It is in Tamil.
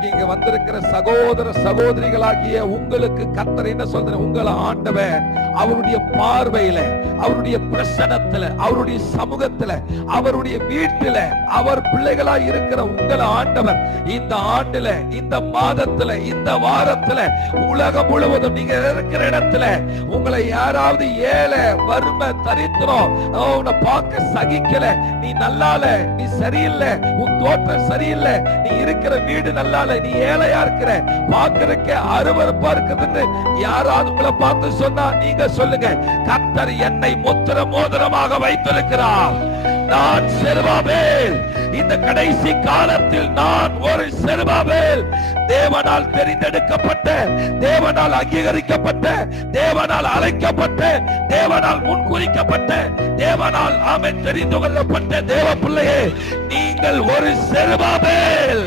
இன்னைக்கு இங்க வந்திருக்கிற சகோதர சகோதரிகளாகிய உங்களுக்கு கர்த்தர் என்ன சொல்ற, உங்களை ஆண்டவர் அவருடைய பார்வையில, அவருடைய பிரசனத்துல, அவருடைய சமூகத்துல, அவருடைய வீட்டுல, அவர் பிள்ளைகளா இருக்கிற உங்களை ஆண்டவர் இந்த ஆண்டுல, இந்த மாதத்துல, இந்த வாரத்துல, உலகம் முழுவதும் நீங்க இருக்கிற இடத்துல உங்களை யாராவது ஏழை, வறுமை, தரித்திரம், உன்னை பார்க்க சகிக்கல, நீ நல்லால, நீ சரியில்லை, உன் தோற்றம் சரியில்லை, நீ இருக்கிற வீடு நல்லால, நீ ஏழையா இருக்கிற, பார்க்கறதுக்கு அருவருப்பா இருக்குதுன்னு யாராவது உங்களை பார்த்து சொன்னா நீங்க சொல்லுங்க, கர்த்தர் என்னை முத்திர மோதிரமாக வைத்திருக்கிறார். நான் செருபாபேல், இந்த கடைசி காலத்தில் நான் ஒரு செருபாபேல், தேவனால் தெரிந்தெடுக்கப்பட்ட, தேவனால் அங்கீகரிக்கப்பட்ட, தேவனால் அழைக்கப்பட்ட, தேவனால் முன்குறிக்கப்பட்ட, தேவனால் ஆமென் தெரிந்து கொள்ளப்பட்ட தேவ பிள்ளையே, நீங்கள் ஒரு செருபாபேல்.